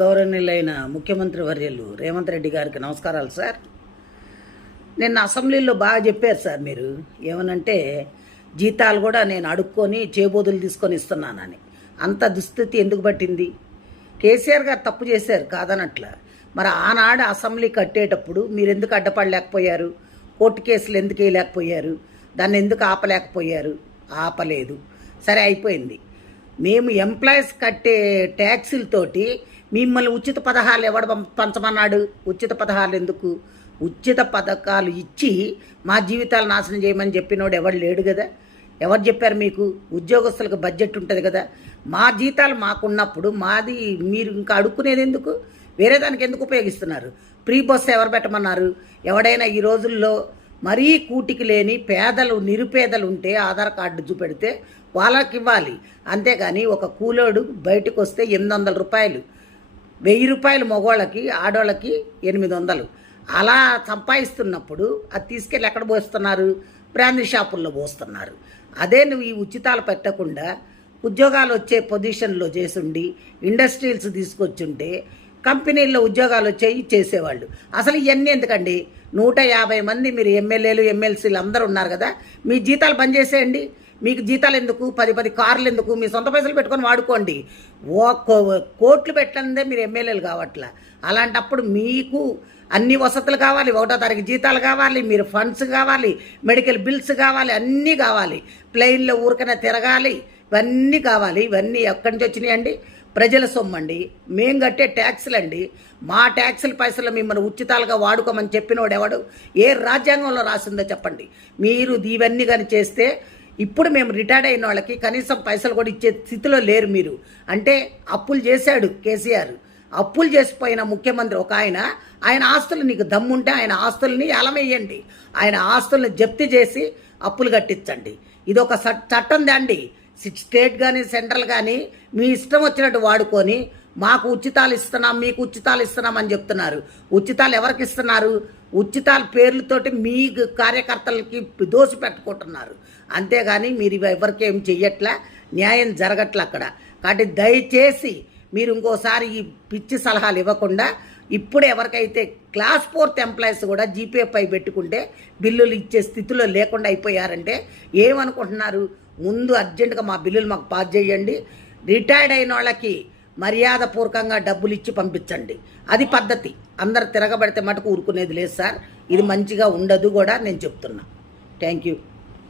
గౌరవనీయులైన ముఖ్యమంత్రి వర్యులు రేవంత్ రెడ్డి గారికి నమస్కారాలు సార్. నిన్న అసెంబ్లీలో బాగా చెప్పారు సార్. మీరు ఏమనంటే జీతాలు కూడా నేను అడుక్కొని చేబోదులు తీసుకొని ఇస్తున్నానని. అంత దుస్థితి ఎందుకు పట్టింది? కేసీఆర్ గారు తప్పు చేశారు కాదనట్ల. మరి ఆనాడు అసెంబ్లీ కట్టేటప్పుడు మీరు ఎందుకు అడ్డపడలేకపోయారు? కోర్టు కేసులు ఎందుకు వేయలేకపోయారు? దాన్ని ఎందుకు ఆపలేకపోయారు? ఆపలేదు. సరే, అయిపోయింది. మేము ఎంప్లాయీస్ కట్టే ట్యాక్సీలతోటి మిమ్మల్ని ఉచిత పథకాలు ఎవడు పంచమన్నాడు? ఉచిత పథకాలు ఎందుకు? ఉచిత పథకాలు ఇచ్చి మా జీవితాలు నాశనం చేయమని చెప్పినోడు ఎవడు లేడు కదా. ఎవరు చెప్పారు మీకు? ఉద్యోగస్తులకు బడ్జెట్ ఉంటుంది కదా. మా జీతాలు మాకున్నప్పుడు మాది మీరు ఇంకా అడుక్కునేది ఎందుకు? వేరే దానికి ఎందుకు ఉపయోగిస్తున్నారు? ఫ్రీ బస్సు ఎవరు పెట్టమన్నారు? ఎవడైనా ఈ రోజుల్లో మరీ కూటికి లేని పేదలు నిరుపేదలు ఉంటే ఆధార్ కార్డు చూపెడితే వాళ్ళకి ఇవ్వాలి. అంతేగాని ఒక కూలోడు బయటకు వస్తే 800 రూపాయలు, 1000 రూపాయలు మగవాళ్ళకి, ఆడవాళ్ళకి 800. అలా సంపాదిస్తున్నప్పుడు అది తీసుకెళ్ళి ఎక్కడ పోస్తున్నారు? బ్రాందీ షాపుల్లో పోస్తున్నారు. అదే నువ్వు ఈ ఉచితాలు పెట్టకుండా ఉద్యోగాలు వచ్చే పొజిషన్లో చేసుండి ఇండస్ట్రీస్ తీసుకొచ్చుంటే కంపెనీల్లో ఉద్యోగాలు వచ్చేవి చేసేవాళ్ళు. అసలు ఇవన్నీ ఎందుకండి? 150 మంది మీరు ఎమ్మెల్యేలు ఎమ్మెల్సీలు అందరూ ఉన్నారు కదా, మీ జీతాలు బంద్ చేసేయండి. మీకు జీతాలు ఎందుకు? 10 కార్లు ఎందుకు? మీ సొంత పైసలు పెట్టుకొని వాడుకోండి. కోట్లు పెట్టందే మీరు ఎమ్మెల్యేలు కావట్లా. అలాంటప్పుడు మీకు అన్ని వసతులు కావాలి, 1వ తారీఖు జీతాలు కావాలి, మీరు ఫండ్స్ కావాలి, మెడికల్ బిల్స్ కావాలి, అన్నీ కావాలి. ప్లెయిన్లో ఊరికనే తిరగాలి, ఇవన్నీ కావాలి. ఇవన్నీ ఎక్కడి నుంచి వచ్చినాయండి? ప్రజల సొమ్మండి, మేము కట్టే ట్యాక్సులు అండి. మా ట్యాక్సుల పైసలు మిమ్మల్ని ఉచితాలుగా వాడుకోమని చెప్పినోడు ఎవడు? ఏ రాజ్యాంగంలో రాసిందో చెప్పండి. మీరు ఇవన్నీ కానీ చేస్తే ఇప్పుడు మేము రిటైర్డ్ అయిన వాళ్ళకి కనీసం పైసలు కూడా ఇచ్చే స్థితిలో లేరు మీరు. అంటే అప్పులు చేశాడు కేసీఆర్. అప్పులు చేసిపోయిన ముఖ్యమంత్రి ఒక ఆయన ఆస్తులు, నీకు దమ్ముంటే ఆయన ఆస్తుల్ని ఏలమేయండి. ఆయన ఆస్తుల్ని జప్తు చేసి అప్పులు కట్టించండి. ఇది ఒక చట్టం దాండి. స్టేట్ కానీ సెంట్రల్ కానీ మీ ఇష్టం వచ్చినట్టు వాడుకొని మాకు ఉచితాలు ఇస్తున్నాం, మీకు ఉచితాలు ఇస్తున్నాం అని చెప్తున్నారు. ఉచితాలు ఎవరికి ఇస్తున్నారు? ఉచితాల పేర్లతోటి మీ కార్యకర్తలకి దోసి పెట్టుకుంటున్నారు. అంతేగాని మీరు ఎవరికి ఏం చెయ్యట్లా, న్యాయం జరగట్లే అక్కడ. కాబట్టి దయచేసి మీరు ఇంకోసారి ఈ పిచ్చి సలహాలు ఇవ్వకుండా ఇప్పుడు ఎవరికైతే క్లాస్ 4th ఎంప్లాయీస్ కూడా జీపీఎఫ్ పై పెట్టుకుంటే బిల్లులు ఇచ్చే స్థితిలో లేకుండా అయిపోయారంటే ఏమనుకుంటున్నారు? ముందు అర్జెంటుగా మా బిల్లులు మాకు పాస్ చేయండి. రిటైర్డ్ అయిన వాళ్ళకి మర్యాదపూర్వకంగా డబ్బులు ఇచ్చి పంపించండి. అది పద్ధతి. అందరు తిరగబడితే మటుకు ఊరుకునేది లేదు సార్. ఇది మంచిగా ఉండదు కూడా నేను చెప్తున్నా. Thank you.